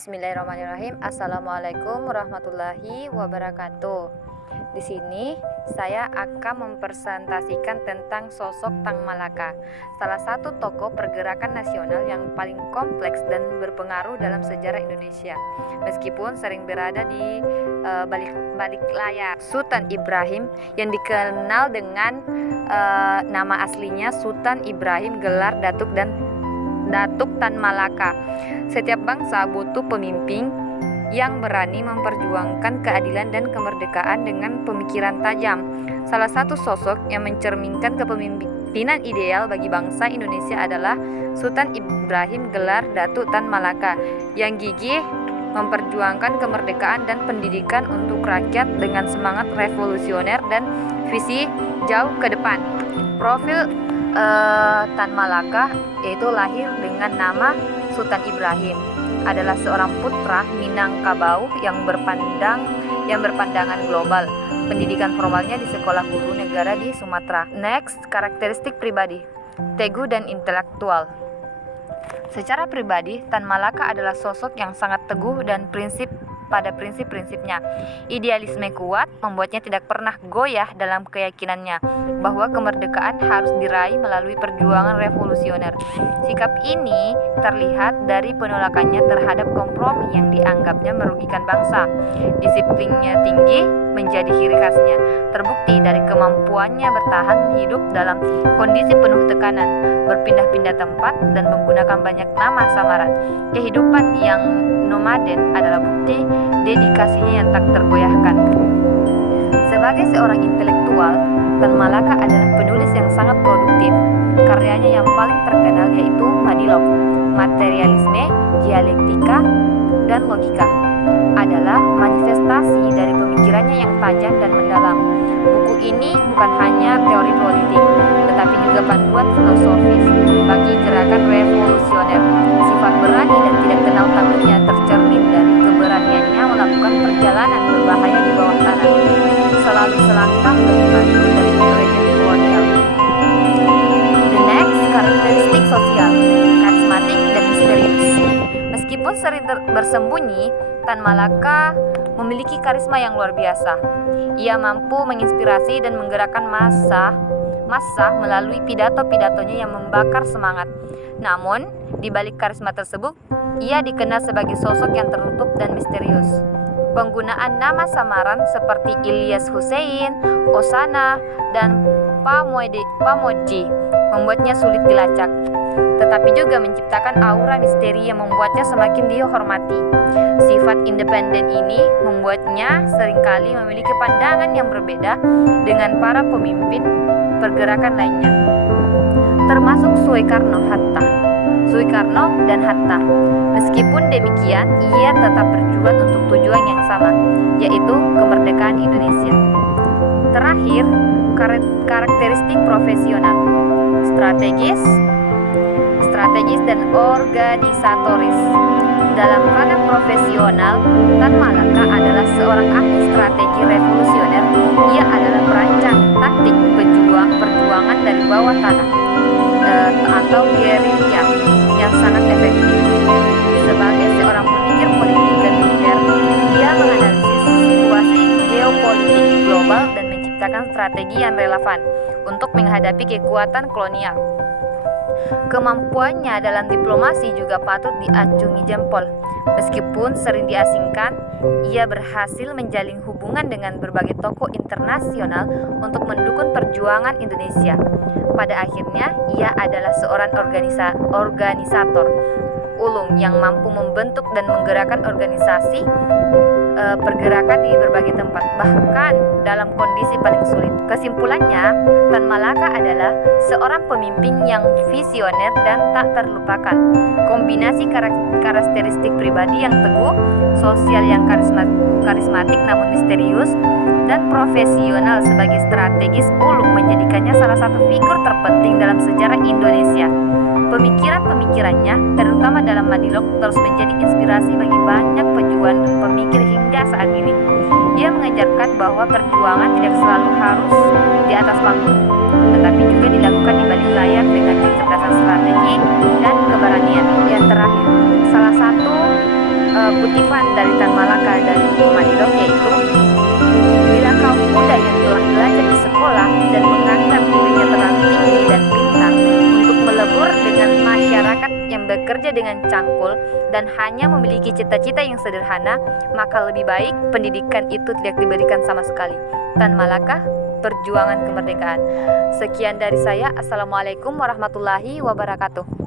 Bismillahirrahmanirrahim. Assalamualaikum warahmatullahi wabarakatuh. Di sini saya akan mempresentasikan tentang sosok Tang Malaka, salah satu tokoh pergerakan nasional yang paling kompleks dan berpengaruh dalam sejarah Indonesia. Meskipun sering berada di balik layar, Sultan Ibrahim yang dikenal dengan nama aslinya Sultan Ibrahim gelar Datuk Tan Malaka. Setiap bangsa butuh pemimpin yang berani memperjuangkan keadilan dan kemerdekaan dengan pemikiran tajam. Salah satu sosok yang mencerminkan kepemimpinan ideal bagi bangsa Indonesia adalah Sultan Ibrahim gelar Datuk Tan Malaka yang gigih memperjuangkan kemerdekaan dan pendidikan untuk rakyat dengan semangat revolusioner dan visi jauh ke depan. Profil Tan Malaka yaitu lahir dengan nama Sultan Ibrahim, adalah seorang putra Minangkabau yang berpandangan global. Pendidikan formalnya di Sekolah Guru Negara di Sumatera. Next, karakteristik pribadi. Teguh dan intelektual. Secara pribadi, Tan Malaka adalah sosok yang sangat teguh dan pada prinsip-prinsipnya. Idealisme kuat membuatnya tidak pernah goyah dalam keyakinannya bahwa kemerdekaan harus diraih melalui perjuangan revolusioner. Sikap ini terlihat dari penolakannya terhadap kompromi yang dianggapnya merugikan bangsa. Disiplinnya tinggi menjadi ciri khasnya, terbukti dari kemampuannya bertahan hidup dalam kondisi penuh tekanan, berpindah-pindah tempat, dan menggunakan banyak nama samaran. Kehidupan yang nomaden adalah bukti dedikasinya yang tak tergoyahkan. Sebagai seorang intelektual, Tan Malaka adalah penulis yang sangat produktif. Karyanya yang paling terkenal yaitu Madilog, Materialisme, Dialektika, dan Logika adalah manifestasi dari pemikirannya yang tajam dan mendalam. Buku ini bukan hanya teori politik, tetapi juga panduan filosofis bagi gerakan revolusioner. Sifat berani dan tidak kenal takutnya tercermin dari keberaniannya melakukan perjalanan berbahaya di bawah tanah, selalu selangkah lebih maju dari intelijen kolonial. The next, karakteristik sosial, karismatik dan misterius. Meskipun sering bersembunyi, Tan Malaka memiliki karisma yang luar biasa. Ia mampu menginspirasi dan menggerakkan massa melalui pidato-pidatonya yang membakar semangat. Namun, di balik karisma tersebut, ia dikenal sebagai sosok yang tertutup dan misterius. Penggunaan nama samaran seperti Ilyas Hussein, Osana, dan Pamodji membuatnya sulit dilacak, tetapi juga menciptakan aura misteri yang membuatnya semakin dihormati. Sifat independen ini membuatnya seringkali memiliki pandangan yang berbeda dengan para pemimpin pergerakan lainnya, termasuk Soekarno dan Hatta. Meskipun demikian, ia tetap berjuang untuk tujuan yang sama, yaitu kemerdekaan Indonesia. Terakhir, karakteristik profesional, strategis dan organisatoris. Dalam ranah profesional, Tan Malaka adalah seorang ahli strategi revolusioner. Ia adalah perancang taktik perjuangan dari bawah tanah atau gerilya yang sangat efektif. Sebagai seorang pemikir politik dan militer, ia menganalisis situasi geopolitik global dan menciptakan strategi yang relevan untuk menghadapi kekuatan kolonial. Kemampuannya dalam diplomasi juga patut diacungi jempol. Meskipun sering diasingkan, ia berhasil menjalin hubungan dengan berbagai tokoh internasional untuk mendukung perjuangan Indonesia. Pada akhirnya, ia adalah seorang organisator ulung yang mampu membentuk dan menggerakkan organisasi pergerakan di berbagai tempat, bahkan dalam kondisi paling sulit. Kesimpulannya, Tan Malaka adalah seorang pemimpin yang visioner dan tak terlupakan. Kombinasi karakteristik pribadi yang teguh, sosial yang karismatik namun misterius, dan profesional sebagai strategis ulung menjadikannya salah satu figur terpenting dalam sejarah Indonesia. Pemikiran-pemikirannya, terutama dalam Madilog, terus menjadi inspirasi bagi banyak pejuang dan pemikir hingga saat ini. Ia mengajarkan bahwa perjuangan tidak selalu harus di atas panggung, tetapi juga dilakukan di balik layar dengan kecerdasan strategi dan keberanian. Yang terakhir, salah satu kutipan dari Tan Malaka dari buku Manilog, yaitu bila kaum muda yang telah belajar di sekolah dan menganggap dirinya terlalu tinggi dan pintar untuk melebur dengan masyarakat yang bekerja dengan cangkul dan hanya memiliki cita-cita yang sederhana, maka lebih baik pendidikan itu tidak diberikan sama sekali. Tan Malaka, Perjuangan Kemerdekaan. Sekian dari saya. Assalamualaikum warahmatullahi wabarakatuh.